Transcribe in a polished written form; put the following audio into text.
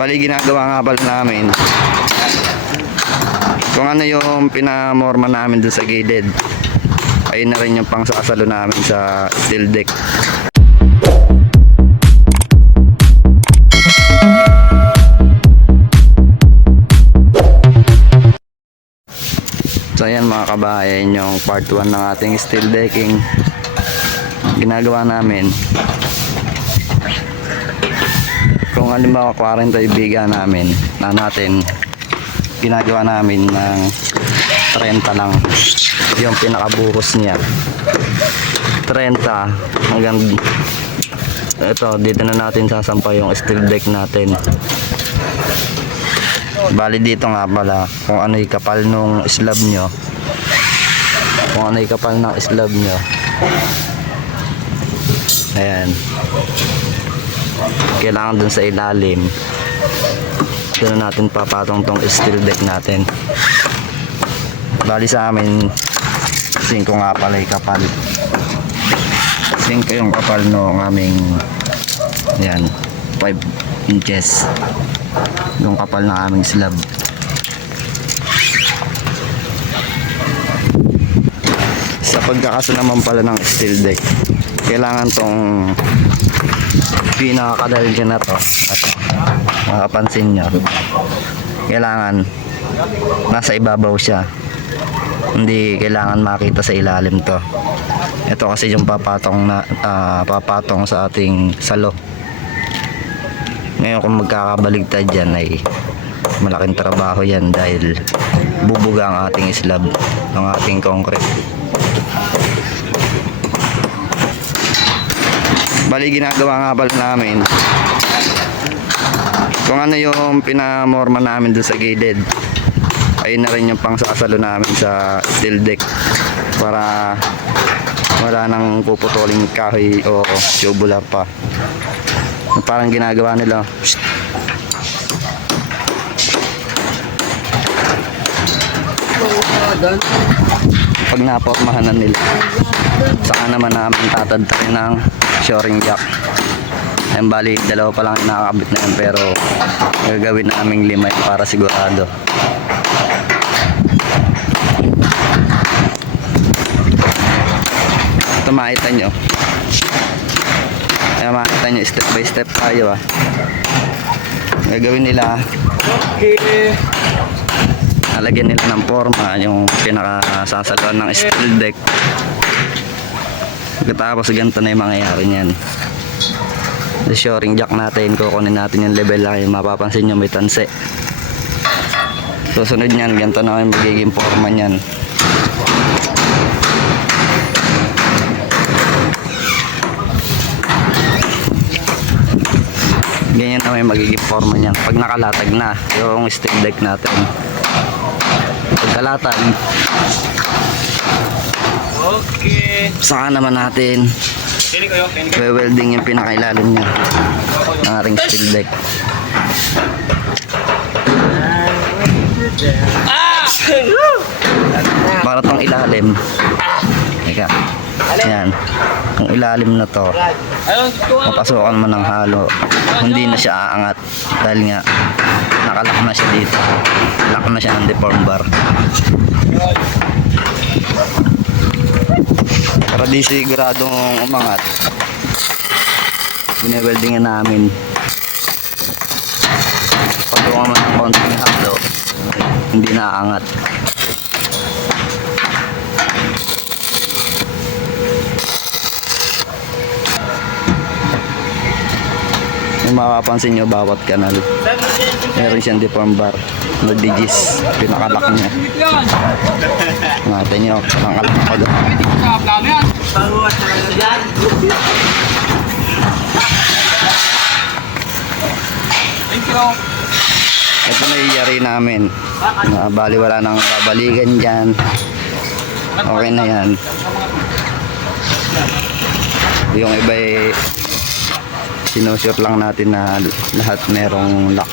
Bali ginagawa nga pala namin kung ano yung pinamorma namin dun sa gilid, ayun na rin yung pang sasalo namin sa steel deck. So ayan mga kabayan, yung part 1 ng ating steel decking ginagawa namin. Kung halimbawa 40 biga namin na natin, ginagawa namin ng 30 lang yung pinakabuhos niya, 30 hanggang ito, dito na natin sasampa yung steel deck natin. Bali dito nga pala kung ano yung kapal nung slab nyo, kung ano yung kapal ng slab nyo, ayan, kailangan dun sa ilalim doon natin papatong tong steel deck natin. Bali sa amin 5 nga pala yung kapal, 5 yung kapal ng aming, ayan, 5 inches yung kapal ng aming slab. Sa pagkakaso naman pala ng steel deck, kailangan tong pinakakadalga na to, at makapansin nyo, kailangan nasa ibabaw siya, hindi kailangan makita sa ilalim to. Ito kasi yung papatong na papatong sa ating salo. Ngayon kung magkakabaligtad yan ay malaking trabaho yan dahil bubuga ang ating slab, ang ating concrete. Bali ginagawa nga pala namin kung ano yung pinamorma namin dun sa gilid, ayun na rin yung pang sasalo namin sa steel deck para wala nang puputuling kahoy o tubular pa. Parang ginagawa nila, pag napormahan na nila, saka naman namin tatadtakin ng shoring jack. Ayan, bali dalawa pa lang nakakabit na yan, pero gagawin naming 5 para sigurado. Ito makita nyo, ayan, makita nyo, step by step tayo gagawin nila. Okay, nalagyan nila ng forma yung pinakasasaluan ng steel deck. Pagkatapos ganito na yung mangyayari niyan. Sa shoring jack natin, kukunin natin yung level lang, yung mapapansin nyo may tanse. Susunod niyan, ganito na yung magiging forma niyan. Ganyan na may magiging forma niyan pag nakalatag na yung steel deck natin. Pagkalatag, okay, saka naman natin welding yung pinakailalim niya ng ating steel deck. Para tong ilalim, teka, ayan, ang ilalim na to mapasukan man ng halo, hindi na siya aangat dahil nga nakalak na siya dito, lock na siya ng deform bar. Para di siguradong umangat, bine-weldingan namin. Pag umangat ng konting halo, hindi na aangat. Kung mapapansin nyo, bawat kanal meron siyang deform bar na digis, pinakalak niya. Nakita nyo, pinakalak ako doon. Ito na iyari namin, bali wala nang babaligan dyan, okay na yan. Yung iba sinusure lang natin na lahat merong lock.